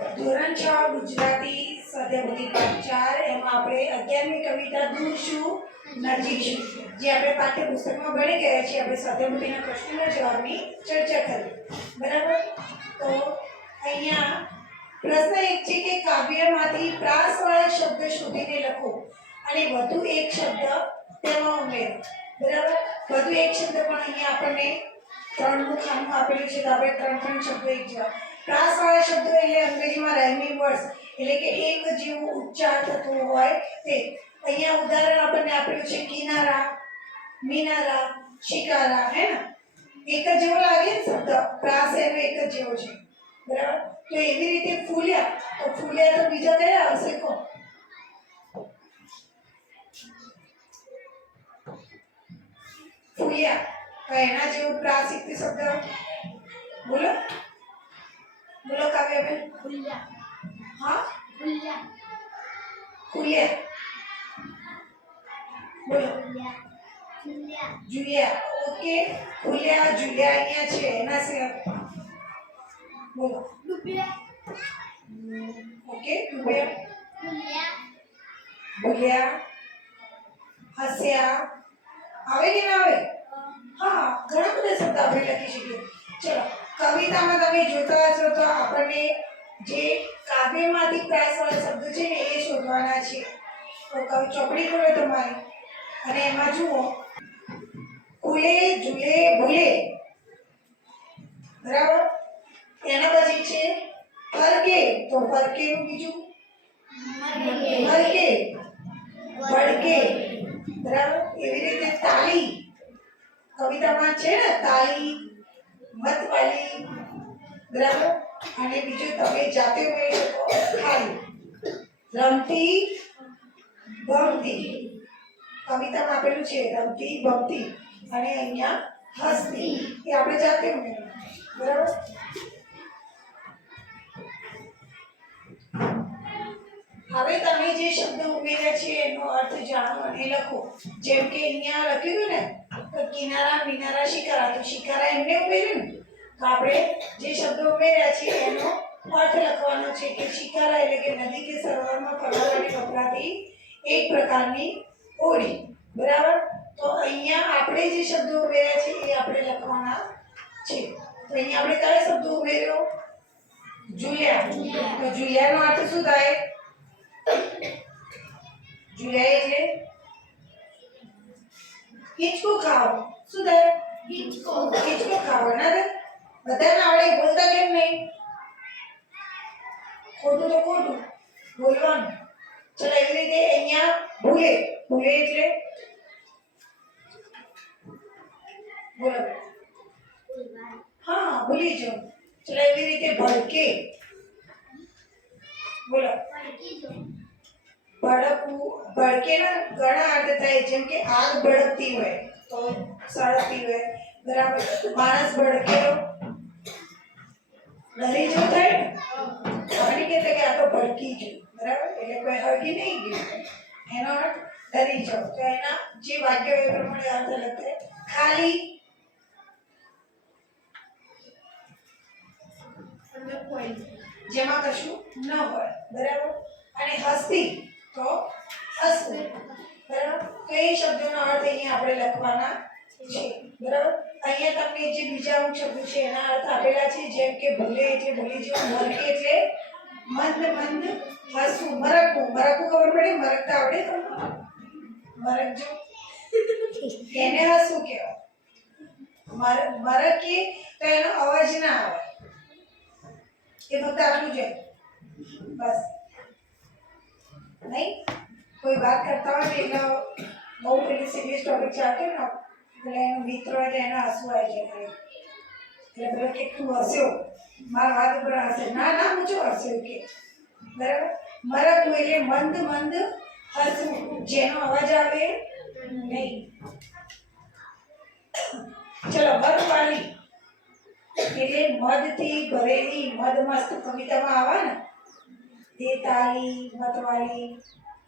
ધોરણ 6 ગુજરાતી સ્વાધ્યાય પાઠ 4 એમાં આપણે 11મી કવિતા દૂર છું નજીક છું જે આપણે પાઠ્યપુસ્તકમાં ભણી ગયા છીએ. આપણે સ્વાધ્યાયના પ્રશ્નોના જવાબની ચર્ચા કરી, બરાબર? તો અહીંયા પ્રશ્ન એક છે કે કાવ્યમાંથી પ્રાસવાળા શબ્દ શોધીને લખો અને વધુ એક શબ્દ તેમાં ઉમેરો, બરાબર? વધુ એક શબ્દ પણ અહીંયા આપણને 3નું ખાનું આપેલું છે, તો આપણે 3 શબ્દો એક જવાબ. પ્રાસવાળા શબ્દો એટલે અંગ્રેજીમાં રાઇમિંગ વર્ડ્સ, એટલે કે એક જેવો ઉચ્ચાર થતો હોય તે. અહીંયા ઉદાહરણ આપણને આપેલું છે કિનારા, મિનારા, શિકારા, હે ને? એક જ જેવો લાગે શબ્દ, પ્રાસ એનો એક જ જેવો છે, બરાબર? તો એવી રીતે ફૂલ્યા, તો ફૂલ્યા તો બીજા કયા આવશે? કો ફૂલ્યા, તો એના જેવું પ્રાસિક શબ્દ બોલો બોલો કાવ્યાબેન. ફૂલ્યા. હા, ફૂલ્યા. ફૂલ્યા બોલો. ફૂલ્યા. ફૂલ્યા. જુલિયા. ઓકે, ફૂલ્યા જુલિયા અહીંયા છે, એના સિવાય બોલો. ડૂબ્યા. ઓકે, ડૂબ્યા. ફૂલ્યા. ભૂલ્યા, હસ્યા. આવે કે ના આવે? હા, ઘણા બધા શબ્દ આપણે લખી શકીએ. ચલો, કવિતામાં તમે જોતા હશો તો આપણને જે કાવ્યમાંથી પ્રાસવાળા શબ્દો છે ને એ શોધવાના છે. તો ચોપડી ખોલો તમારી અને એમાં જુઓ કુલે ઝૂલે ભૂલે, બરાબર? એના પછી છે ફરકે, તો ફરકેનું બીજું મરકે, ભડકે, બરાબર? એવી રીતે તાલી, કવિતામાં છે ને તાલી, મતવાલી, બરાબર? અને બીજું તમે જાતે ઉમેરી શકો ખાલી. રમતી ભમતી, કવિતામાં આપેલું છે રમતી ભમતી, અને અહીંયા હસતી, એ આપણે જાતે ઉમેરવાનું, બરાબર? હવે તમે જે શબ્દ ઉમેર્યા છે એનો અર્થ જાણો અને લખો. જેમ કે અહીંયા લખ્યું ને તો કિનારા, મિનારા, શિકારા, તો શિકારા એમને ઉમેર્યું ને, તો આપણે જે શબ્દો ઉમેર્યા છે એનો અર્થ લખવાનો છે કે શિકારા એટલે કે નદી કે સરોવરમાં ફરવા માટે વપરાતી એક પ્રકારની હોડી, બરાબર? તો અહીંયા આપણે જે શબ્દો ઉમેર્યા છે એ આપણે લખવાના છે. તો અહીંયા આપણે કયો શબ્દ ઉમેર્યો? જુલિયા. તો જુલિયાનો અર્થ શું થાય? જુલિયા એટલે હિંચકો ખાવો. શું થાય? હિંચકો. હિંચકો ખાવો ના રે? બધાને આવડે, બોલતા કેમ નહીં? ખોટું તો ખોટું બોલવાનું. ચલો, એવી રીતે અહીંયા ભૂલે, ભૂલે એટલે બોલો. હા, ભૂલી જાઓ. ચલો, એવી રીતે ભડકે, બોલો. ભડકવું, ભડકેના ઘણા અર્થ થાય, જેમ કે આગ ભડકતી હોય તો સળગતી હોય, બરાબર? માણસ ભડકેલો ડરી જો થાય ને, આપણે કહેતા કે આ તો ભડકી ગયું, બરાબર? એટલે કોઈ હળગી નહીં ગયું, એનો અર્થ ડરી જાઓ. તો એના જે વાક્ય એ પ્રમાણે અર્થ લખે. ખાલી, જેમાં કશું ન હોય, બરાબર? અને હસતી, તો હસવું, બરાબર? તો એ શબ્દોનો અર્થ અહીંયા આપણે લખવાના છે, બરાબર? અહીંયા તમને જે બીજા અમુક શબ્દો છે એના અર્થ આપેલા છે, જેમ કે ભૂલે એટલે ભૂલી જવું, મરકે એટલે મંદ મંદ હસવું, મરકવું, મરકવું ખબર પડે? મરકતા આવડે તમને? મરકજો, એને હસવું કહેવાય. મરકીએ તો એનો અવાજ ના આવે, એ ફક્ત આટલું જ, બસ. નહીં કોઈ વાત કરતા હોય ને એટલે બહુ પેલી સિરિયસ ટોપિક ચાલતો ને, એટલે એનો મિત્ર હોય એટલે એના હસવું આવી જાય, એટલે પેલો કે તું હસ્યો, મારા વાત ઉપર હસે, ના ના હું જો હસ્યો કે, બરાબર? મરકવું એટલે મંદ મંદ હસવું, જેનો અવાજ આવે નહીં. ચલો, મધવાલી એટલે મધથી ભરેલી, મધ મસ્ત કવિતામાં આવે ને તે તાલી, મતવાલી.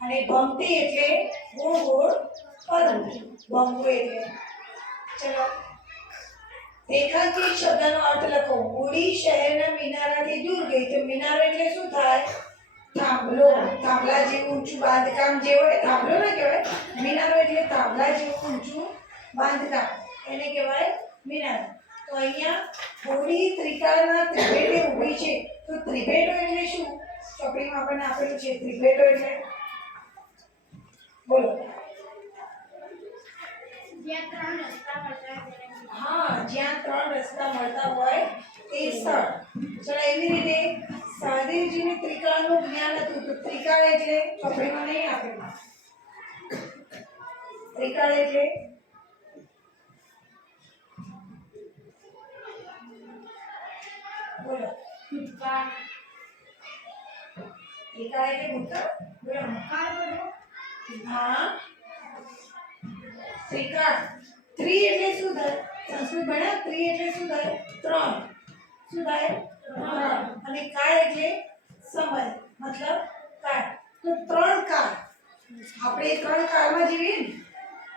અને ભમતી એટલે ગોળ ગોળ ફરવું, ભમવું એટલે. ચલો, રેખાંકિત શબ્દનો અર્થ લખો. હોડી શહેરના મિનારાથી દૂર ગઈ. તો મિનારો એટલે શું થાય? થાંભલો. થાંભલા જેવું ઊંચું બાંધકામ જે હોય થાંભલો ના કહેવાય. મિનારો એટલે થાંભલા જેવું ઊંચું બાંધકામ, એને કહેવાય મિનારો. તો અહીંયા હોડી ત્રિકાળના ત્રિભેટે ઊભી છે. તો ત્રિભેટો એટલે શું? ચોપડીમાં આપણને આપેલું છે ત્રિભેટો એટલે બોલો. જ્યાં ત્રણ રસ્તા મળતા હોય તેને હા, જ્યાં ત્રણ રસ્તા મળતા હોય તે સ્થળ. ચલો એવી રીતે સહદેવજીને ત્રિકાળનું જ્ઞાન હતું. તો ત્રિકાળ એટલે ચોપડીમાં નહીં આપેલું. ત્રિકાળ એટલે બોલો. ભૂતકાળ. ત્રિકાળ એટલે ભૂતકાળ. બોલો. કાળ બોલો. હા, ત્રિકાળ. ત્રિ એટલે શું થાય? સંસ્કૃત ભણ્યા? ત્રિ એટલે શું થાય? ત્રણ. શું થાય? ત્રણ. અને કાળ એટલે સમય, મતલબ કાળ. તો ત્રણ કાળ. આપણે એ ત્રણ કાળમાં જીવીએ ને,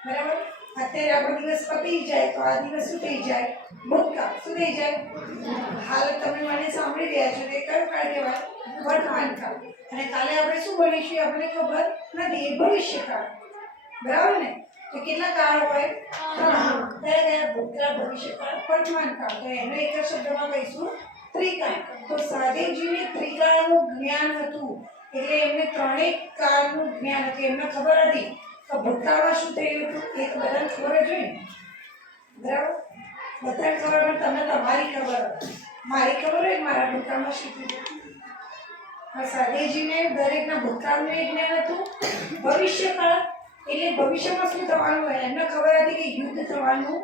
બરાબર? અત્યારે આપણો દિવસ પતી જાય તો આ દિવસ શું થઈ જાય? ભૂતકાળ. શું થઈ જાય? હાલ તમે મને સાંભળી રહ્યા છો તે કયો કાળ કહેવાય? વર્તમાન કાળ. અને કાલે આપણે શું ભણીશું આપણને ખબર નથી, એ ભવિષ્યકાળ. બરાબર ને? તો કેટલા કાળ હોય? ત્રણ. કયા કયા? ભૂતકાળ, ભવિષ્યકાળ, વર્તમાન કાળ. તો એનો એક જ શબ્દમાં કહીશું ત્રિકાળ. તો સહદેવજીને ત્રિકાળનું જ્ઞાન હતું, એટલે એમને ત્રણેય કાળનું જ્ઞાન હતું. એમને ખબર હતી તો ભૂતકાળમાં શું થયું હતું એ તો બધાને ખબર જ હોય ને, બરાબર? બધાને ખબર પણ તમને તમારી ખબર હોય, મારી ખબર હોય કે મારા ભૂતકાળમાં શું થયું. સહદેવજીને દરેકના ભૂતકાળનું એક જ્ઞાન હતું. ભવિષ્યકાળ એટલે ભવિષ્યમાં શું થવાનું હોય એમને ખબર હતી કે યુદ્ધ થવાનું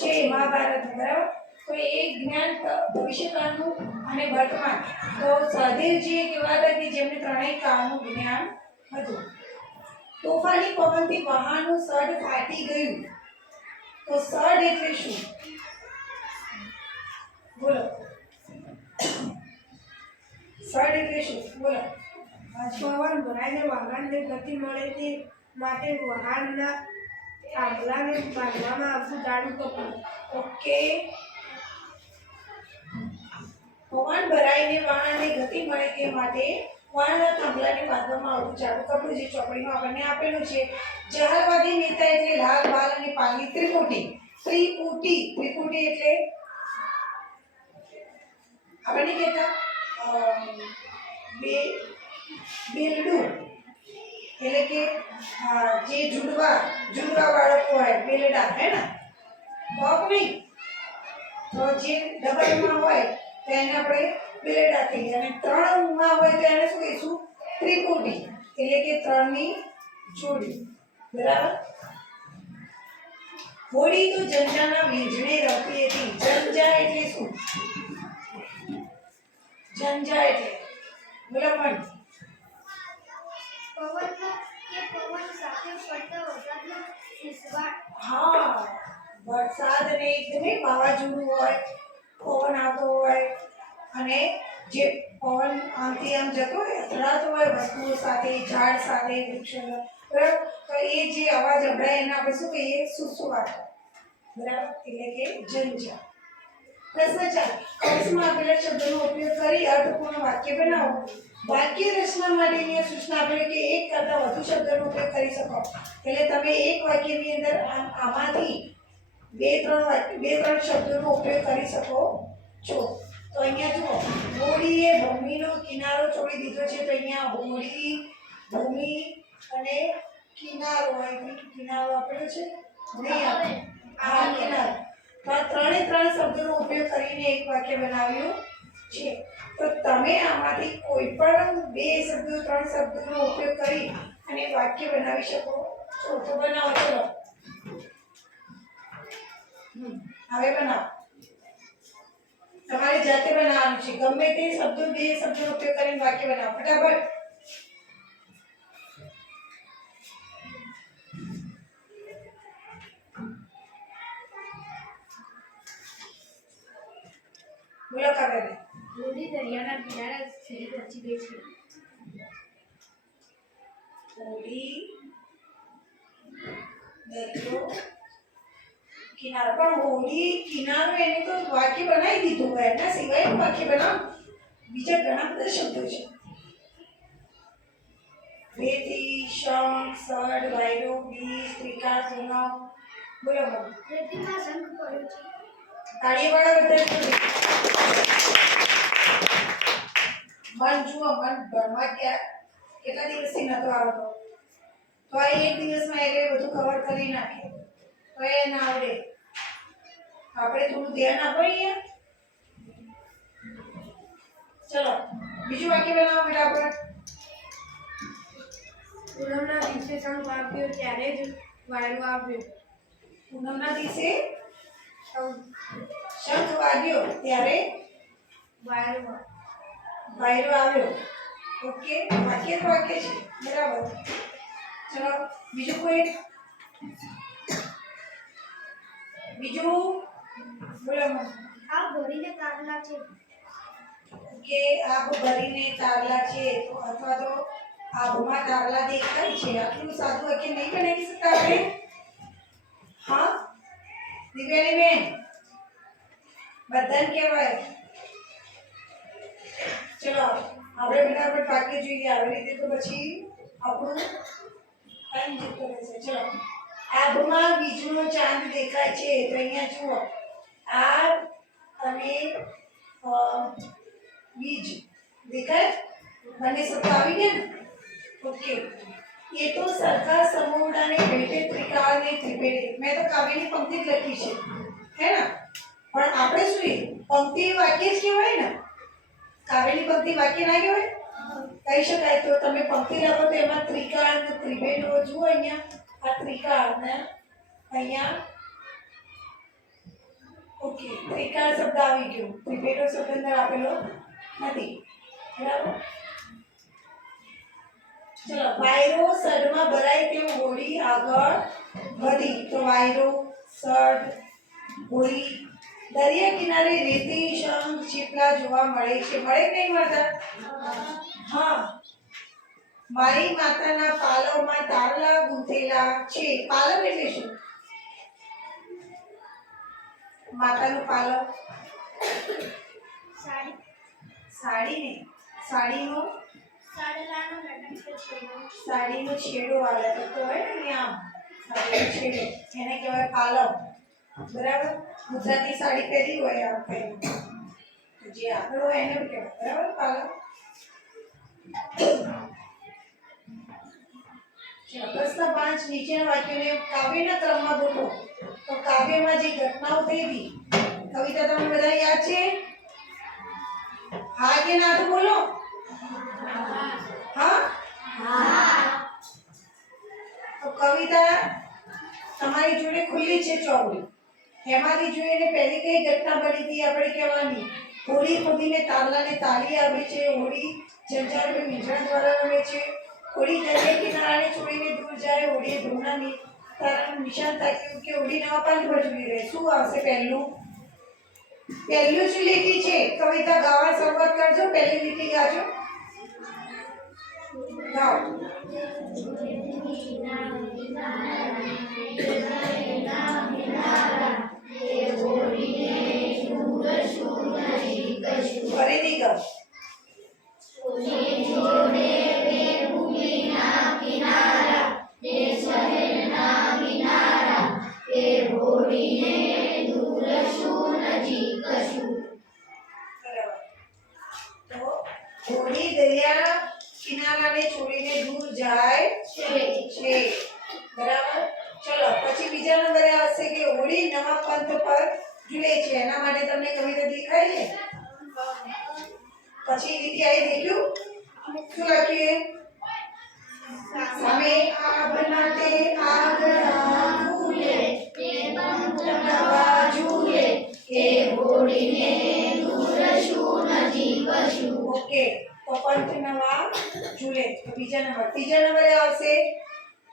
છે મહાભારત, બરાબર? તો એ જ્ઞાન ભવિષ્યકાળનું અને વર્તમાન. તો સહદેવજી એક એવા હતા કે જેમને ત્રણેય કાળનું જ્ઞાન હતું. તોફાની પવનથી વહાણનું સડ ફાટી ગયું. તો સડ એટલે શું? બોલો. સડ એટલે શું? બોલો. પવન ભરાઈને વાહનને ગતિ મળે તે માટે વાહનના થાંભલાને બાંધવામાં આવતું ઝાડું કપડું. ઓકે. પવન ભરાઈને વાહનને ગતિ મળે તે માટે વાહનના થાંભલાને બાંધવામાં આવતું ઝાડું કપડું, જે ચોપડીમાં આપણને આપેલું છે. જહાલવાદી નેતા એટલે લાલ, બાલ અને પાલની ત્રિપુટી. ત્રિપુટી એટલે આપણે કહેતા બેલડું, એટલે કે જે ઝૂંડવા બાળકો હોય બેલડા, હે ને? કોક નહીં, તો જે ડબલમાં હોય તો એને આપણે બેલડા કહીએ, અને ત્રણમાં હોય તો એને શું કહીશું? ત્રિપુટી, એટલે કે ત્રણની જોડી, બરાબર? હોડી તો ઝંઝાના વીજળે રમતી હતી. ઝંઝા એટલે શું? ઝંઝા એટલે બોલો પણ. પવનનો કે પવન સાથે પડતો વરસાદનો ફૂસવાટ. હા, વરસાદ ને એકદમ વાવાઝોડું હોય, પવન આવતો હોય, અને જે પવન આમથી આમ જતો હોય, અથડાતો હોય વસ્તુઓ સાથે, ઝાડ સાથે, વૃક્ષો, બરાબર? તો એ જે અવાજ સંભળાય એને આપણે શું કહીએ? સુસવાટ, બરાબર? એટલે કે ઝંઝા. પ્રશ્ન 4. કૌંસમાં આપેલા શબ્દોનો ઉપયોગ કરી અર્થપૂર્ણ વાક્ય બનાવો. વાક્ય રચના માટેની સૂચના આપેલી કે એક કરતાં વધુ શબ્દોનો ઉપયોગ કરી શકો. એટલે તમે એક વાક્યની અંદર આમાંથી બે ત્રણ શબ્દોનો ઉપયોગ કરી શકો છો. તો અહીંયા જુઓ, હોડીએ ભૂમિનો કિનારો છોડી દીધો છે. તો અહીંયા હોડી, ભૂમિ અને કિનારો, કિનારો આપેલો છે નહીં? હા, કિનારો. તો આ ત્રણ શબ્દોનો ઉપયોગ કરીને એક વાક્ય બનાવ્યું છે. તો તમે આમાંથી કોઈ પણ બે શબ્દો, ત્રણ શબ્દોનો ઉપયોગ કરી અને વાક્ય બનાવી શકો છો. તો બનાવો. ચલો, હવે બનાવો. તમારે જાતે બનાવવાનું છે. ગમે તે શબ્દો, બે શબ્દોનો ઉપયોગ કરીને વાક્ય બનાવો ફટાફટ. બોલો કાવ્ય. હોડી દરિયાના કિનારે સુધી પહોંચી ગઈ છે. હોડી દરિયો કિનારો. પણ હોડી કિનારો એને તો વાક્ય બનાવી દીધું હોય, એના સિવાયનું વાક્ય બનાવ. બીજા ઘણા બધા શબ્દો છે. રેતી, શંખ, સડ, વાયરો, બીજ, ત્રિકાળ, પૂનમ. બોલો બોલો. રેતીમાં શંખ પડ્યો છે. તાળીવાળા બધા મન જુઓ, મન ભણવા કેટલા દિવસથી નતો આવતો, તો આ એક દિવસમાં એટલે બધું કવર કરી નાખે તો એ ના આવડે. આપણે થોડું ધ્યાન આપો અહીંયા. ચલો બીજું વાક્ય બનાવો બેટા આપણે. પૂનમના દિવસે શંખ વાગ્યો ત્યારે જ વાયરો આવ્યો. પૂનમના દિવસે શંખ વાગ્યો ત્યારે વાયરો આવ્યો. ઓકે, વાક્ય તો વાક્ય છે, બરાબર. ચલો બીજું કોઈ, બીજું બોલો. આ ભરીને તારલા છે. કે આભ ભરીને તારલા છે, તો અથવા તો આભમાં તારલા દેખાય છે. આટલું સાદું વાક્ય નહીં બનાવી શકતા આપણે? હા દિવ્યાની બેન, બધાને કહેવાય. ચલો આપણે ફટાફટ વાક્ય જોઈએ. આવી રીતે તો પછી આપણું ટાઈમ જતો રહેશે. ચલો આભમાં બીજનો ચાંદ દેખાય છે, તો અહીંયા જુઓ આ અને બીજ દેખાય, બંને શબ્દ આવી ગયા ને? ઓકે, એ તો સરખા સમૂહડાને ભેટે ત્રિકાળને ત્રિભેટે. મેં તો કાવ્યની પંક્તિ જ લખી છે, હે ને? પણ આપણે શું પંક્તિ વાક્ય જ કહેવાય ને? કાવ્યની પંક્તિ વાક્ય ના કહેવાય? કહી શકાય. તો તમે પંક્તિ લખો તો એમાં ત્રિકાળ ને ત્રિભેટો જુઓ. અહીંયા આ ત્રિકાળ ને અહીંયા ઓકે ત્રિકાળ શબ્દ આવી ગયો, ત્રિભેટો શબ્દ અંદર આપેલો નથી, બરાબર. ચલો વાયરો સડમાં ભરાય તેમ હોડી આગળ વધી. તો વાયરો, સડ, હોડી. દરિયા કિનારે રેતી, શંખ, ચીપલા જોવા મળે છે. મળે કે નહીં મળતા? હા. મારી માતાના પાલવમાં તારલા ગૂંથેલા છે. પાલવ એટલે શું? માતાનું પાલવ સાડી. સાડી ને સાડીનો સાડલાનો લટક છે. સાડીનો છેડો આવે તો હોય ને આમ સાડીનો છેડો, એને કહેવાય પાલવ, બરાબર. ગુજરાતી સાડી પહેરી હોય આમ પહેરી, જે આગળ હોય એને કહેવાય, બરાબર, પાલવ. પ્રશ્ન 5 નીચેના વાક્યોને કાવ્યના ક્રમમાં ગોઠવો. તો કાવ્યમાં જે ઘટનાઓ થઈ હતી, કવિતા તમને બધા યાદ છે? હા કે ના? તો બોલો. હા. તો કવિતા તમારી જોડે ખુલ્લી છે ચોપડી, એમાંથી જોઈને પહેલી કઈ ઘટના બની હતી આપણે કહેવાની. હોડી ખોદીને તારલાને તાળી આવે છે. હોડી જંજાળને મીંઢણા દ્વારા રમે છે. હોડી દરિયા કિનારાને છોડીને દૂર જાય. હોડીએ ધૂળના તારાનું નિશાન તાક્યું કે હોડી નવા પાણી પર ઝૂલી રહે. શું આવશે પહેલું? પહેલું શું લીટી છે? કવિતા ગાવા શરૂઆત કરજો. પહેલી લીટી ગાજો. ગાઓ. ફરીથી ગાઓ. હોડી દરિયા કિનારાને છોડીને દૂર જાય છે, બરાબર. ચલો પછી બીજા નંબરે આવશે કે હોડી નવા પંથ પર ઝૂલે છે. એના માટે તમને કવિતા દેખાય છે? પછી લીટી આવી દેખ્યું શું લખીએ? સામે આભના તે આગળ ઝૂલે તે પંથ નવા ઝૂલે કે હોડીને દૂર શું નજીક શું. ઓકે, તો પંથ નવા ઝૂલે. બીજા નંબર. ત્રીજા નંબરે આવશે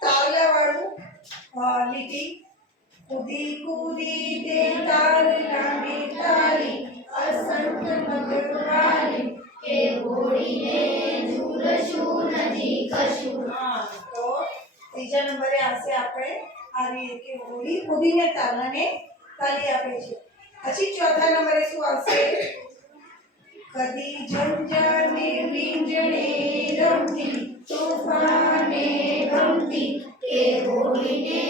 તારલા વાળું લીટી. કૂદી કૂદી તે તારલાની તારી અસંખ્ય મધુરવાળી કે હોડીને દૂર શું નજીક શું. હા, તો ત્રીજા નંબરે આવશે આપણે આ રીતે કે હોડી કૂદીને તારલાને તાલી આપે છે. પછી ચોથા નંબરે શું આવશે? કદી ઝંઝાને વીંજણે રમતી, તોફાને ગમતી, એ હોડીને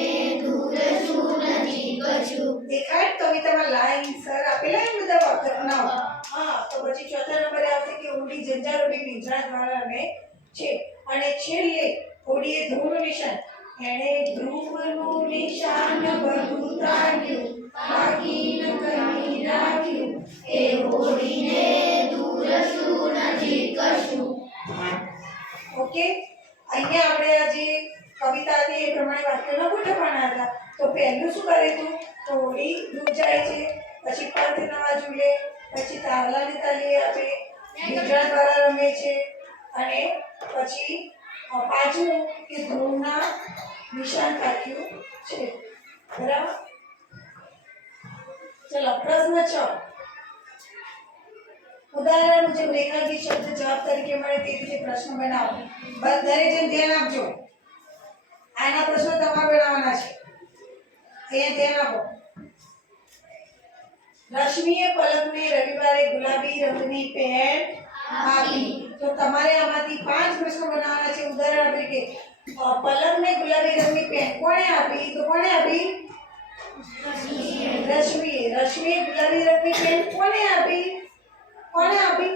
દૂર શું નજીક છું. દેખાય કવિતામાં લાઈન સર આપેલા એ બધા ઘટનાઓ. હા, તો પછી ચોથા નંબરે આવશે કે ઊંડી ઝંઝારોની વીંજણા દ્વારા રમે છે. અને છેલ્લે હોડીએ ધ્રુવનું નિશાન, એણે ધ્રુવનું નિશાન બધું તાક્યું, બાકી ન કરી રાખ્યું, એ હોડીને દૂર શું નજીક છું. ઓકે. અહીંયા આપણે આ જે કવિતા હતી એ પ્રમાણે વાક્યો ગોઠવવાના હતા. તો પહેલું શું કરે તું? તો હોડી દૂર જાય છે, પછી પંથ નવા ઝૂલે, પછી તાવલાની તાલી આપે, વીંજણા દ્વારા રમે છે, અને પછી પાછું કે ધ્રુવના નિશાન તાક્યું છે. બરાબર? ચલો પ્રશ્ન 6. ઉદાહરણ મુજબ રેખાંકિત શબ્દ જવાબ તરીકે મળે તે રીતે પ્રશ્ન બનાવો. બસ દરેક જણ ધ્યાન આપજો. આના પ્રશ્નો તમારે બનાવવાના છે. અહીંયા ધ્યાન આપો. રશ્મિએ પલકને રવિવારે ગુલાબી રંગની પેન આપી. તો તમારે આમાંથી 5 પ્રશ્નો બનાવવાના છે. ઉદાહરણ તરીકે પલકને ગુલાબી રંગની પેન કોણે આપી? તો કોણે આપી? રશ્મિએ. રશ્મિએ ગુલાબી રંગની પેન કોને આપી? કોને આપી?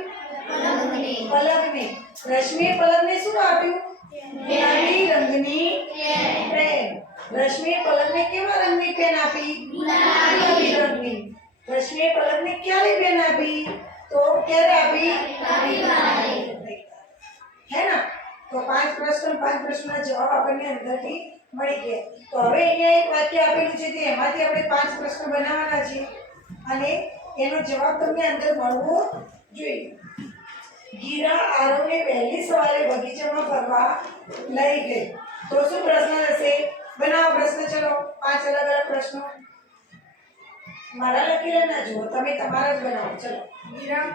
પલકને. રશ્મિએ પલકને શું આપ્યું? ગુલાબી રંગની પેન. રશ્મિએ પલકને કેવા રંગની પેન આપી? ગુલાબી રંગની. રશ્મિએ પલકને ક્યારે પેન આપી? તો ક્યારે આપી? હે ના? તો 5 પ્રશ્નોના જવાબ આપણને અંદરથી મળી ગયા. તો હવે અહીંયા એક વાક્ય આપેલું છે તે એમાંથી આપણે 5 પ્રશ્નો બનાવવાના છે અને એનો જવાબ તમને અંદર મળવો જોઈએ. ગીરા આરવને વહેલી સવારે બગીચામાં ફરવા લઈ ગઈ. તો શું પ્રશ્ન હશે? બનાવો પ્રશ્ન. ચલો 5 અલગ અલગ પ્રશ્નો. મારા લખેલા ના જુઓ, તમે તમારા જ બનાવો. ચલો. ગીરા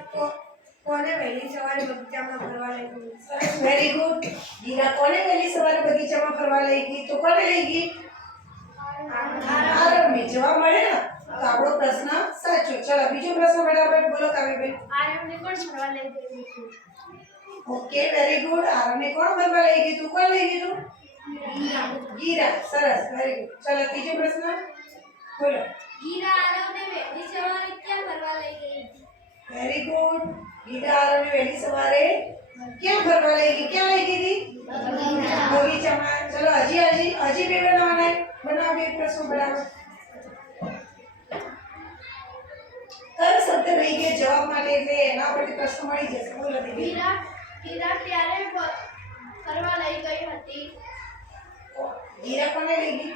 કોને વહેલી સવારે બગીચામાં ફરવા લઈ ગઈ? સરસ, વેરી ગુડ. ગીરા કોને વહેલી સવારે બગીચામાં ફરવા લઈ ગઈ? તો કોને લઈ ગઈ? આરવને. જવાબ મળે ને? તો આપણો પ્રશ્ન સાચો. ચલો બીજો પ્રશ્ન બરાબર બોલો કાવ્યબેન. આરવને કોણ ફરવા લઈ ગયું હતું? Okay, very good. આરવને કોણ ફરવા લઈ ગયું? કોણ લઈ ગયું? ગીરા. સરસ, વેરી ગુડ. ચલો ત્રીજો પ્રશ્ન બોલો. ગીરા આરવને વહેલી સવારે ક્યાં ફરવા લઈ ગઈ હતી? Very good. ગીરા આરવને વહેલી સવારે ક્યાં ફરવા લઈ ગઈ? ક્યાં લઈ ગઈ હતી? બગીચામાં. ચલો હજી બે બનાવવાના. બનાવો બે પ્રશ્નો બરાબર. કયો શબ્દ રહી ગયો જવાબ માટે એટલે એના પરથી પ્રશ્ન મળી જશે. બોલો દીદી. ગીરા ક્યારે ફરવા લઈ ગઈ હતી? ગીરા કોને લઈ ગઈ?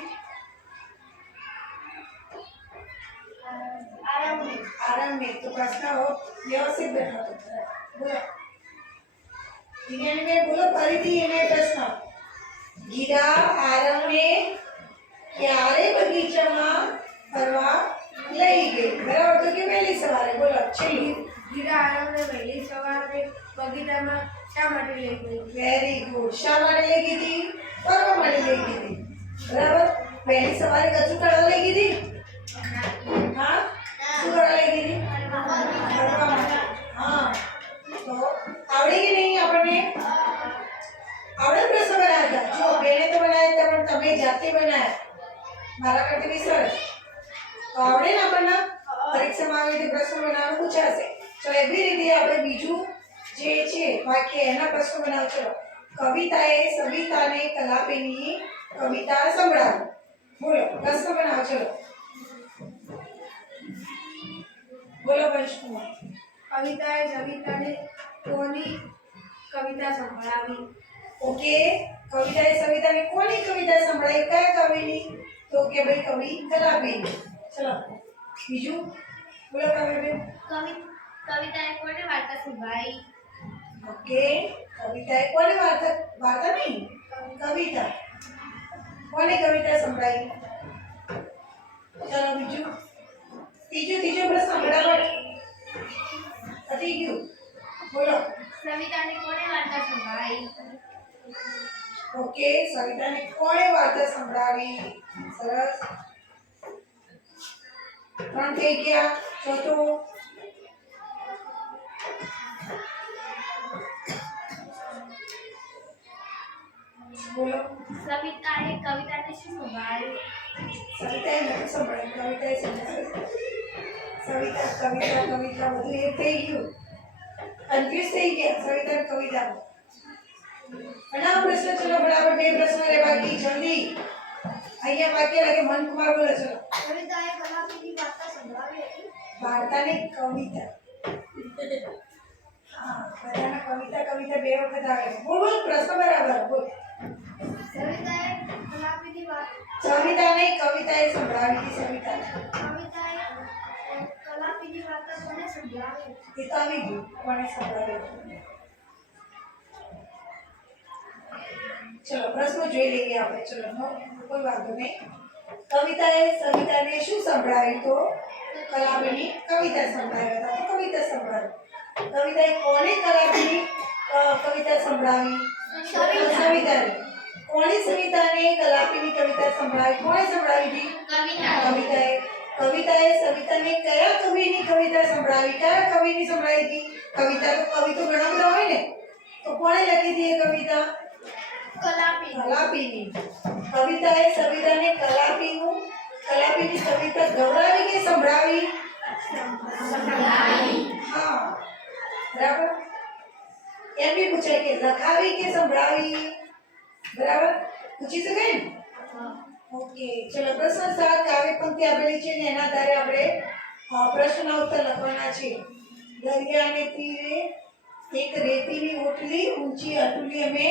આરવને. તો પ્રશ્ન વ્યવસ્થિત બેઠો. બોલો વિજ્ઞાનીબેન, બોલો ફરીથી એને પ્રશ્ન. ગીરા આરવને ક્યારે બગીચામાં ફરવા લઈ ગઈ? બરાબર. તો કે વહેલી સવારે. બોલો છેલ્લું. ગીરા આરવને વહેલી સવારે બગીચામાં શા માટે લઈ ગઈ? Very good. શા માટે લઈ ગઈ હતી? ફરવા માટે લઈ ગઈ હતી. બરાબર. વહેલી સવારે કચું કાઢવા લઈ ગઈ હતી? હા, શું કરવા લઈ ગઈ હતી? ફરવા માટે. હા, તો આવડે કે નહીં આપણને? આવડે પ્રશ્ન બનાવ્યા હતા? જો બેને તો બનાવ્યા હતા પણ તમે જાતે બનાવ્યા. મારા કરતા બી સરસ. તો આવડે ને આપણને? પરીક્ષામાં આવી રીતે પ્રશ્નો બનાવવાનું પૂછાશે. તો એવી રીતે આપણે બીજું જે છે વાક્ય એના પ્રશ્નો બનાવો. ચલો. કવિતાએ સવિતાને કલાપીની કવિતા સંભળાવી. બોલો પ્રશ્ન બનાવો. ચલો બોલો પંચકુમાર. કવિતાએ સવિતાને કોની કવિતા સંભળાવી? ઓકે. કવિતાએ સવિતાને કોની કવિતા સંભળાવી? કયા કવિની? તો કે ભાઈ કવિ કલાપીની. ચલો બીજું બોલો કાવ્યબેન. કવિતાએ કોને વાર્તા સંભળાવી? ઓકે. કવિતાએ કોને વાર્તા નહીં, કવિતા. કોને કવિતા સંભળાવી? ચલો બીજું. ત્રીજો પ્રશ્ન બરાબર પતી ગયું. બોલો. સવિતાને કોને વાર્તા સંભળાવી? ઓકે. સવિતાને કોણે વાર્તા સંભળાવી? સરસ. 3 થઈ ગયા. ચોથો બોલો. સવિતાએ કવિતાને શું સંભળાવ્યું? સવિતાએ નથી સંભળાયું, કવિતાએ સંભળાવ્યું. સવિતા કવિતા કવિતા બધું એક થઈ ગયું. કન્ફ્યુઝ થઈ ગયા સવિતા અને કવિતા. અને આ પ્રશ્ન ચલો બરાબર 2 પ્રશ્ન રે બાકી જલ્દી. અહીંયા બાકી લાગે મનકુમાર બોલો ચલો. કવિતાએ કલાપીની વાર્તા સંભળાવી હતી. વાર્તાની કવિતા. હા, બધાના કવિતા કવિતા 2 વખત આવે. બોલ બોલ પ્રશ્ન બરાબર બોલ. સવિતાએ કલાપીની વાર્તા સવિતાને કવિતાએ સંભળાવી હતી. સવિતાને કવિતાએ કલાપીની વાર્તા કોને સંભળાવી હતી? એ તો આવી ગયું કોને સંભળાવ્યું. ચલો પ્રશ્નો જોઈ લઈએ આપણે. ચલો કોઈ વાંધો નહીં. કવિતાએ સવિતાને શું સંભળાવ્યું? તો કલાપીની કવિતા સંભળાવી હતા. તો કવિતા સંભળાવી. કવિતાએ કોને કલાપીની કવિતા સંભળાવી? સવિતાને. કોણે સવિતાને કલાપીની કવિતા સંભળાવી? કોણે સંભળાવી હતી? કવિતાએ. કવિતાએ સવિતાને કયા કવિની કવિતા સંભળાવી? કયા કવિની સંભળાવી હતી? કવિતા તો કવિ તો ઘણા બધા હોય ને, તો કોણે લખી હતી એ કવિતા? કલાપીની. કવિતાએ સવિતાને કલાપીની કવિતા ગવડાવી કે સંભળાવી? હા બરાબર. એમ બી પૂછાય કે લખાવી કે સંભળાવી? બરાબર પૂછી શકાય ને? ઓકે ચલો પ્રશ્ન 7 કાવ્ય પંક્તિ આપેલી છે ને એના આધારે આપણે પ્રશ્નના ઉત્તર લખવાના છે. દરિયાને તીરે એક રેતીની ઓટલી ઊંચી અટુલી અમે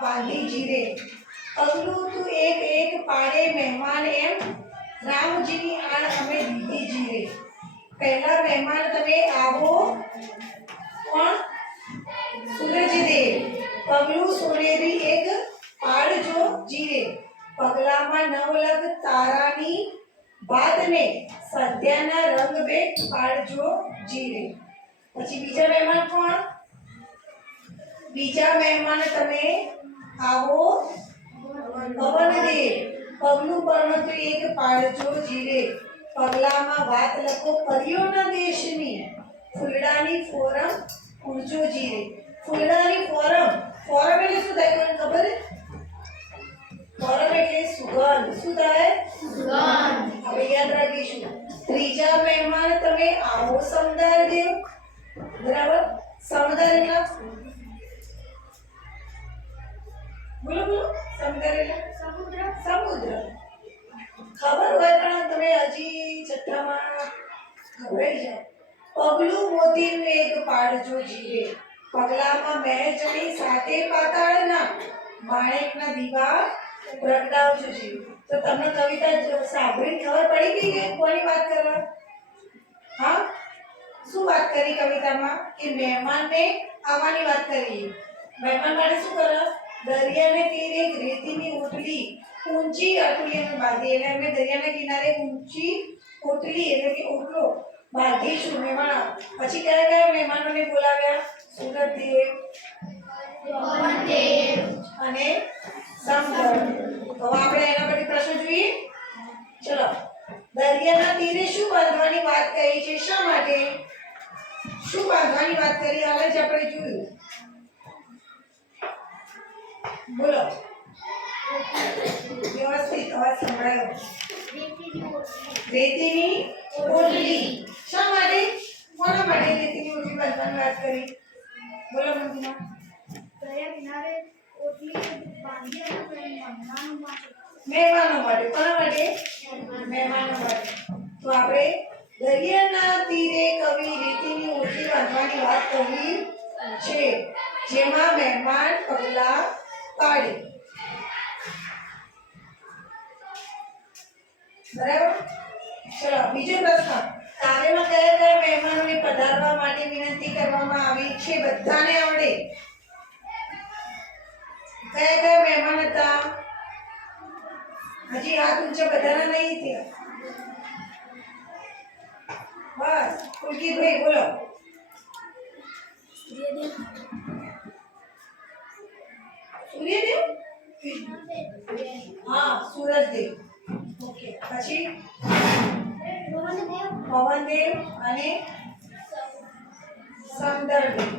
બાંધી જીરે. પગલું તું એક એક પાડે મહેમાન એમ રામજીની આણ અમે દીધી જીરે. પહેલા મહેમાન તમે આવો કોણ? સૂરજદેવ. પગલું સોનેરી એક પાડજો જીરે. પગલામાં નવલખ તારાની ભાતને સંધ્યાના રંગ બેટ પાડજો જીરે. પછી બીજા મહેમાન કોણ? બીજા મહેમાન તમે આવો પવનદેવ. પગલું પરણતું એક પાડજો જીરે. પગલામાં વાત લખો પરીઓના દેશની. ફૂલડાની ફોરમ ઉડજો જીરે. ફૂલડાની ફોરમ. ફોરમ એટલે શું થાય કોઈને ખબર છે? ફોરમ એટલે સુગંધ. શું થાય? સુગંધ. આપણે યાદ રાખીશું. ત્રીજા મહેમાન તમે આવો સમદાર દેવ. બરાબર. સમદાર એટલે બોલો બોલો. સમુદ્ર એટલે સમુદ્ર. ખબર હોય પણ તમે હજી છઠ્ઠામાં ગભરાઈ જાઓ. પગલું મોતીનું એક પાડજો જીરે. પગલામાં મહેજની સાથે પાતાળના માણેકના દીવા પ્રગટાવજો જીરે. તો તમને કવિતા સાંભળીને ખબર પડી ગઈ કે કોની વાત કરવા? હા શું વાત કરી કવિતામાં? કે મહેમાનને આવવાની વાત કરી. મહેમાન માટે શું કરે? દરિયાને તીરે એક રેતીની ઓટલી ઊંચી અટલી અમે બાંધી. એટલે અમે દરિયાના કિનારે ઊંચી ઓટલી એટલે કે ઓટલો બાંધીશું મહેમાન. પછી કયા કયા મહેમાનોને બોલાવ્યા? સૂરજદેવ, પવનદેવ અને સમદર. તો આપણે એના પરથી પ્રશ્ન જોઈએ. ચલો દરિયાના તીરે શું બાંધવાની વાત કરી છે? શા માટે? શું બાંધવાની વાત કરી? હાલ જ આપણે જોયું. બોલો વ્યવસ્થિત અવાજ સંભળાયો. રેતીની ઓટલી. શા માટે? કોના માટે રેતીની ઓટલી બાંધવાની વાત કરી? બોલો મંજુમા. દરિયા કિનારે ઓટલી બાંધી અને મહેમાનો માટે. મહેમાનો માટે. કોના માટે? મહેમાનો માટે. તો આપણે દરિયાના તીરે કવિ રેતીની ઓટલી બાંધવાની વાત કરી છે, જેમાં મહેમાન પગલા પાડે. બરાબર. ચલો બીજો પ્રશ્ન. કાવ્યમાં કયા કયા મહેમાનોને પધારવા માટે વિનંતી કરવામાં આવી છે? બધાને આવડે. કયા કયા મહેમાન હતા? હજી હાથ ઊંચા બધાના નહીં થયા. બસ પુલકીતભાઈ બોલો. સૂર્યદેવ. હા સૂરજદેવ. ઓકે પછી પવનદેવ અને સમદળદેવ.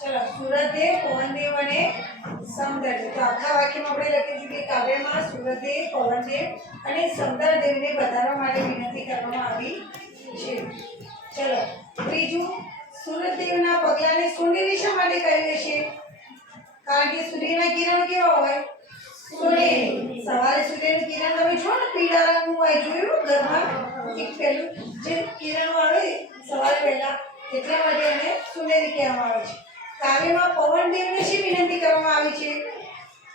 ચલો, સૂરજદેવ, પવનદેવ અને સમદળદેવ. તો આખા વાક્યમાં આપણે લખીશું કે કાવ્યમાં સૂરજદેવ, પવનદેવ અને સમદળદેવને વધારવા માટે વિનંતી કરવામાં આવી છે. ચલો, ત્રીજું, સૂરજદેવના પગલાને સોનેરી શા માટે કહે છે? કારણ કે સૂર્યના કિરણો કેવા હોય? સોનેરી. સવારે સૂર્યનું કિરણ તમે જો ને પીળા રંગનું હોય, જોયું ઘરમાં એક પેલું જે કિરણો આવે સવારે પહેલા, એટલા માટે એને સોનેરી કહેવામાં આવે છે. કાવ્યમાં પવનદેવને શી વિનંતી કરવામાં આવી છે?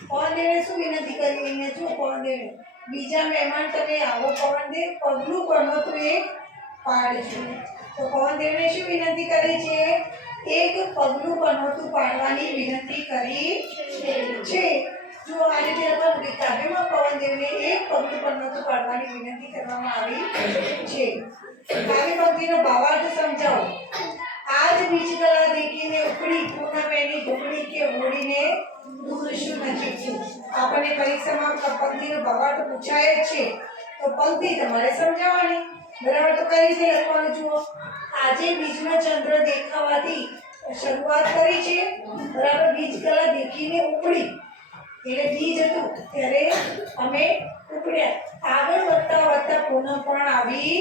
પવનદેવને શું વિનંતી કરી? એને જો પવનદેવને બીજા મહેમાન તમે આવો પવનદેવ, પગલું પનોતું એક પાડજો. તો પવનદેવને શું વિનંતી કરી છે? એક પગલું પનોતું પાડવાની વિનંતી કરી છે. જો આ રીતે લખવાનું કે કાવ્યમાં પવનદેવને એક પગલું પનોતું પાડવાની વિનંતી કરવામાં આવી છે. કાવ્ય પંક્તિનો ભાવાર્થ સમજાવો. આજ બીજગલા દેખીને ઉપડી પૂનમેની ઢોકળી કે હોડીને દૂર શું નજીક છું. આપણને પરીક્ષામાં પંક્તિનો ભાવાર્થ પૂછાય જ છે, તો પંક્તિ તમારે સમજાવવાની. બરાબર, તો કઈ રીતે લખવાનું જુઓ. આજે બીજનો ચંદ્ર દેખાવાથી શરૂઆત કરી છે. બરાબર, બીજગલા દેખીને ઉપડી એટલે બીજ હતું ત્યારે અમે ઉપડ્યા. આગળ વધતા વધતા પૂનમ પણ આવી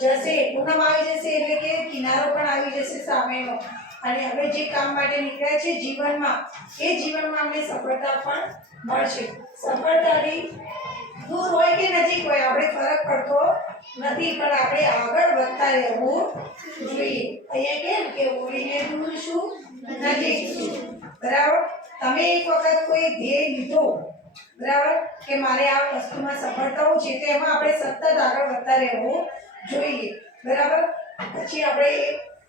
જશે. પૂનમ આવી જશે એટલે કે કિનારો પણ આવી જશે સામેનો. અને હવે જે કામ માટે નીકળ્યા છે જીવનમાં, એ જીવનમાં અમને સફળતા પણ મળશે. સફળતાથી દૂર હોય કે નજીક હોય આપણે ફરક પડતો નથી, પણ આપણે આગળ વધતા રહેવું જોઈએ. અહીંયા કેમ કે ઓળીને દૂર શું નજીક છું. બરાબર, તમે એક વખત કોઈ ધ્યેય લીધો, બરાબર, કે મારે આ વસ્તુમાં સફળ થવું છે, તો એમાં આપણે સતત આગળ વધતા રહેવું જોઈએ. બરાબર, પછી આપણે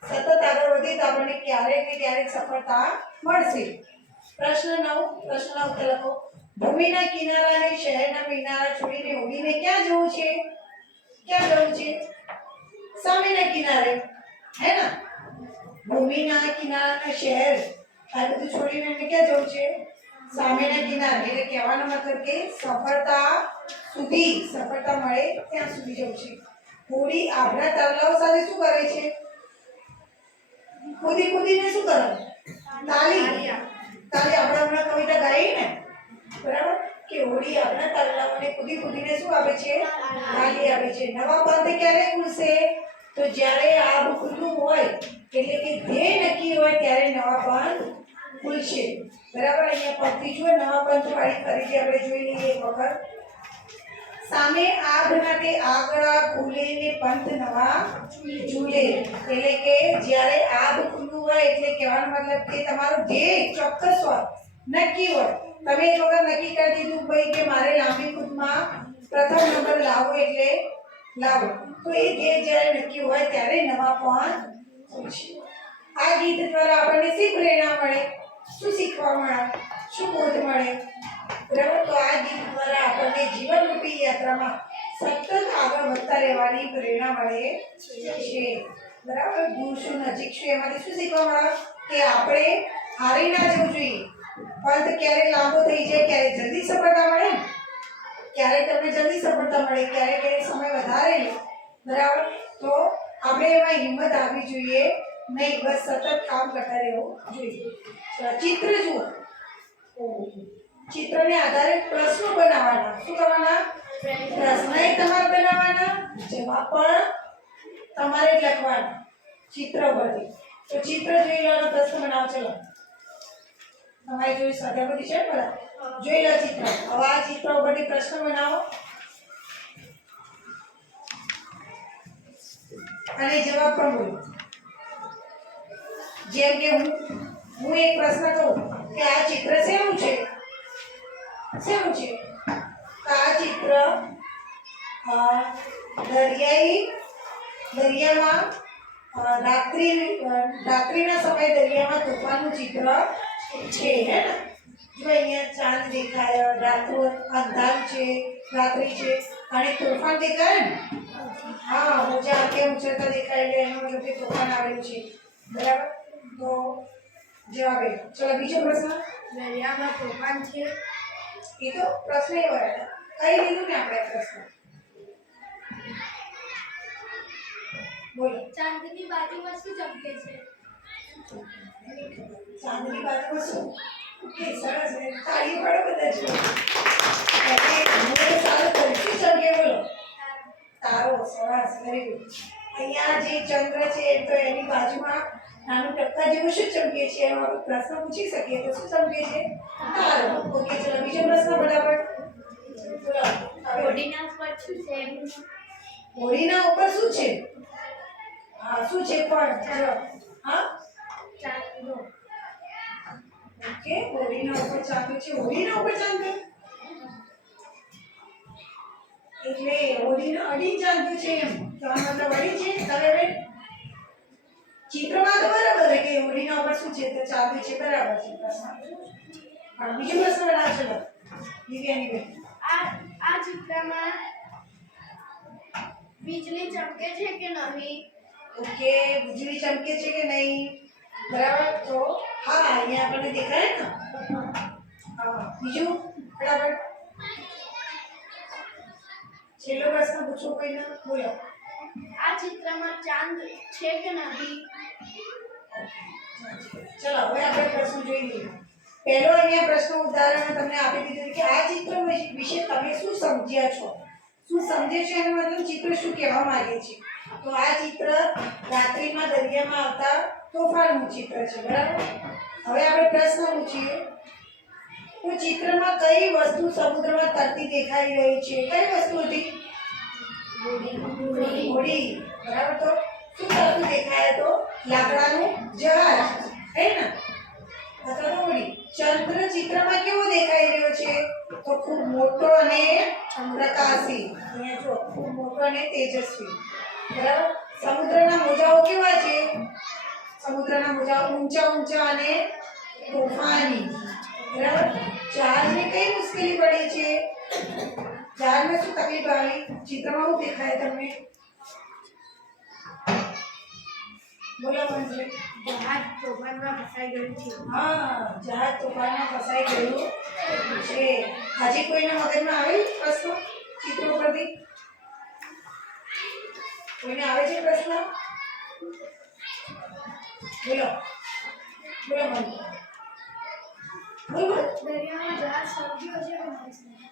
સતત આગળ વધીએ તો આપણને ક્યારેક ને ક્યારેક સફળતા મળશે. પ્રશ્ન 9, પ્રશ્નનો ઉત્તર લખો. ભૂમિના કિનારાને શહેરના કિનારા છોડીને ઉડીને ક્યાં જવું છે? ક્યાં જવું છે? સામેના કિનારે, હે ને? ભૂમિના કિનારાના શહેર આ બધું છોડીને એમને ક્યાં જવું છે? સામેના કિનારે. એટલે કહેવાનો મતલબ કે સફળતા મળે ત્યાં સુધી જવું છે. હોડી આભલા તરલાવ સાથે શું કરે છે? કૂદીને શું કરે? તાલી. આપણે હમણાં કવિતા ગાઈ ને, બરાબર, કે હોડી આભલા તરલાવને કૂદીને શું આપે છે? તાલી આપે છે. નવા પંથ ક્યારે ખુલશે? તો જ્યારે આબ ખુલ્લું હોય, એટલે કે ધ્યેય નક્કી હોય ત્યારે નવા પંથ ખુલશે. બરાબર, અહીંયા પંક્તિ જુઓ, નવા પંથ વાળી ફરીથી આપણે જોઈ લઈએ એક વખત. સામે આગ માટે આગળ ખુલે ને પંથ નવા ઝૂલે. એટલે કે જ્યારે આગ ખુલ્લું હોય એટલે કહેવાનો મતલબ કે તમારું ધ્યેય ચોક્કસ હોય, નક્કી હોય. તમે એક વખત નક્કી કરી દીધું ભાઈ કે મારે લાંબી કૂદમાં પ્રથમ નંબર લાવો એટલે લાવો, તો એ ધ્યેય જ્યારે નક્કી હોય ત્યારે નવા પંથ ખુલશે. આ ગીત દ્વારા આપણને શી પ્રેરણા મળે? શું શીખવા મળે? શું બોધ મળે? બરાબર, તો આ ગીત દ્વારા આપણને જીવનરૂપી યાત્રામાં સતત આગળ વધતા રહેવાની પ્રેરણા મળે છે. બરાબર, દૂર શું નજીક શું એમાંથી શું શીખવા મળે? કે આપણે હારી ના જવું જોઈએ. પંથ ક્યારે લાંબો થઈ જાય, ક્યારે જલ્દી સફળતા મળે, ક્યારે તમને જલ્દી સફળતા મળે, ક્યારે સમય વધારે લે. બરાબર, તો આપણે એમાં હિંમત આવવી જોઈએ નહીં, બસ સતત કામ કરતા રહેવું જોઈએ. ચિત્ર જુઓ. ચિત્રને આધારે પ્રશ્નો બનાવવાના. શું કરવાના? પ્રશ્ન તમારે બનાવવાના, જવાબ પણ તમારે જ લખવાના ચિત્ર પરથી. તો ચિત્ર જોઈ લો, પ્રશ્ન બનાવો. ચલો, તમારે જોઈ સ્વાધ્યાય બધી છે બધા, જોઈ લો ચિત્ર. હવે આ ચિત્ર ઉપરથી પ્રશ્ન બનાવો અને જવાબ પણ બોલો. જેમ કે હું એક પ્રશ્ન કહું કે આ ચિત્ર શેનું છે? શેનું છે? આ ચિત્ર દરિયામાં રાત્રિના સમયે દરિયામાં તોફાનનું ચિત્ર છે, હે ને? જો અહીંયા ચાંદ દેખાય, અંધારું છે, રાત્રિ છે અને તોફાન દેખાય ને? હા, મોજા કે ઉછળતા દેખાય એટલે એનો મતલબ કે તોફાન આવેલું છે. બરાબર, તો જવાબ એ. ચલો, બીજો પ્રશ્ન. દરિયામાં તોફાન છે. એ તો પ્રશ્ન એવો કઈ લીધું ને આપણે પ્રશ્ન. બોલો. ચાંદની બાજુમાં શું ચમકે છે? ચાંદની બાજુમાં શું? ઓકે, સરસ. તાળી પાડો બધા જ. એટલે મને સારું કર્યું. શું ચમકે બોલો? તારો. સરસ. Very good. અહીંયા જે ચંદ્ર છે તો એની બાજુમાં નાનું ટપકા જેવું શું ચમકે છે? એનો આપણે પ્રશ્ન પૂછી શકીએ તો શું ચમકે છે? તારો. ઓકે, ચલો બીજો પ્રશ્ન ફટાફટ. બોલો. હવે હોડીના ઉપર શું છે? હોળીના ઉપર શું છે? હા, શું છે પણ? ચલો. હા? ચાંદનો. ઓકે, હોળીના ઉપર ચાંદો છે. હોળીના ઉપર ચાંદો? એટલે હોળીના અડી ચાંદો છે એમ. તો આ મતલબ અડી છે? તમે બેન ચિત્રમાં તો બરાબર છે કે હોળીના ઉપર શું છે? તો ચાંદો છે. બરાબર છે પ્રશ્ન. હા, બીજો પ્રશ્ન બનાવો. ચલો દિવ્યાની બેન. આ ચિત્રમાં વીજળી ચમકે છે કે નહીં? ઓકે, વીજળી ચમકે છે કે નહીં? બરાબર. તો હા, અહીંયા આપણને દેખાય ને. હા, બીજું બરાબર. છેલ્લો પ્રશ્ન પૂછો કોઈને. બોલો. આ ચિત્રમાં ચાંદ છે કે નહીં? ચલો હવે આપણે પ્રશ્ન જોઈ લઈએ. પહેલો અહીંયા પ્રશ્ન ઉદાહરણ તમને આપી દીધું કે આ ચિત્ર વિશે તમે શું સમજ્યા છો? શું સમજે છે એનો મતલબ ચિત્ર શું કહેવા માંગે છે? તો આ ચિત્ર રાત્રિમાં દરિયામાં આવતા તોફાનનું ચિત્ર છે. બરાબર. હવે આપણે પ્રશ્ન પૂછીએ તો ચિત્રમાં કઈ વસ્તુ સમુદ્રમાં તરતી દેખાઈ રહી છે? કઈ વસ્તુ હતી? હોડી. બરાબર. તો શું તરતું દેખાય? તો લાકડાનું જહાજ, હે ને? અથવા તો હોડી. ચંદ્ર ચિત્રમાં કેવો દેખાઈ રહ્યો છે? તો ખૂબ મોટો અને પ્રકાશી. અહીંયા જો ખૂબ મોટો અને તેજસ્વી. બરાબર. સમુદ્રના મોજાઓ કેવા છે? સમુદ્રના મોજાઓ ઊંચા ઊંચા અને તોફાની. બરાબર. જહાજને કઈ મુશ્કેલી પડી છે? જહાજને શું તકલીફ આવી? ચિત્રમાં શું દેખાય તમને? બોલો મંજરી. જહાજ તોફાનમાં ફસાઈ ગયું છે. હા, જહાજ તોફાનમાં ફસાઈ ગયું છે. હજી કોઈને મગજમાં આવે પ્રશ્ન ચિત્રો પરથી? કોઈને આવે છે પ્રશ્ન? બોલો. બોલો મંજરી. બોલો. દરિયામાં જહાજ સળગ્યું હશે કે નહીં?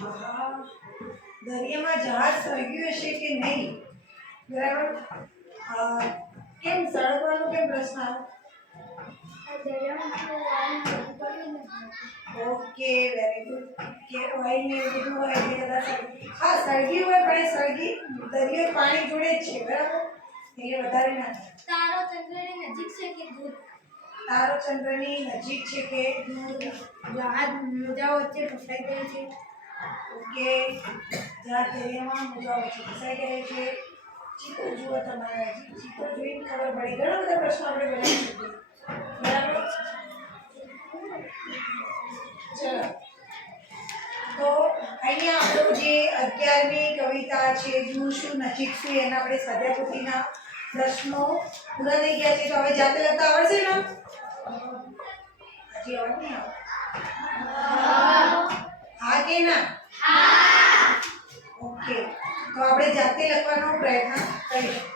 હા, દરિયામાં જહાજ સળગ્યું હશે કે નહીં? બરાબર. કેમ સળગવાનો કેમ પ્રશ્ન આવ્યો? દરિયામાં ઓકે, વેરી ગુડ. કે ઓઇલ ને એવું બધું હોય એટલે કદાચ હા સળગી હોય પણ એ સળગી દરિયો પાણી જોડે જ છે. બરાબર. એટલે વધારે ના થાય. તારો ચંદ્રની નજીક છે કે દૂર? તારો ચંદ્રની નજીક છે કે દૂર? જહાજ મોજાઓ વચ્ચે ફસાઈ ગયું છે. ઓકે, જ્યાં દરિયામાં મોજાઓ વચ્ચે ફસાઈ ગઈ છે. ચિત્ર જુઓ તમારે. ચિત્ર જોઈને ખબર પડી. ઘણા બધા પ્રશ્નો આપણે બનાવી શકીએ. બરાબર. ચલો તો અહીંયા આપણું જે 11મી કવિતા છે દૂર શું નજીક શું એના આપણે સ્વાધ્યાયપોથીના પ્રશ્નો પૂરા થઈ ગયા છે. તો હવે જાતે લખતા આવડશે ને? હજી આવડ નહીં આવે? હા કે ના? ઓકે, તો આપણે જાતે લખવાનો પ્રયત્ન કરીશું.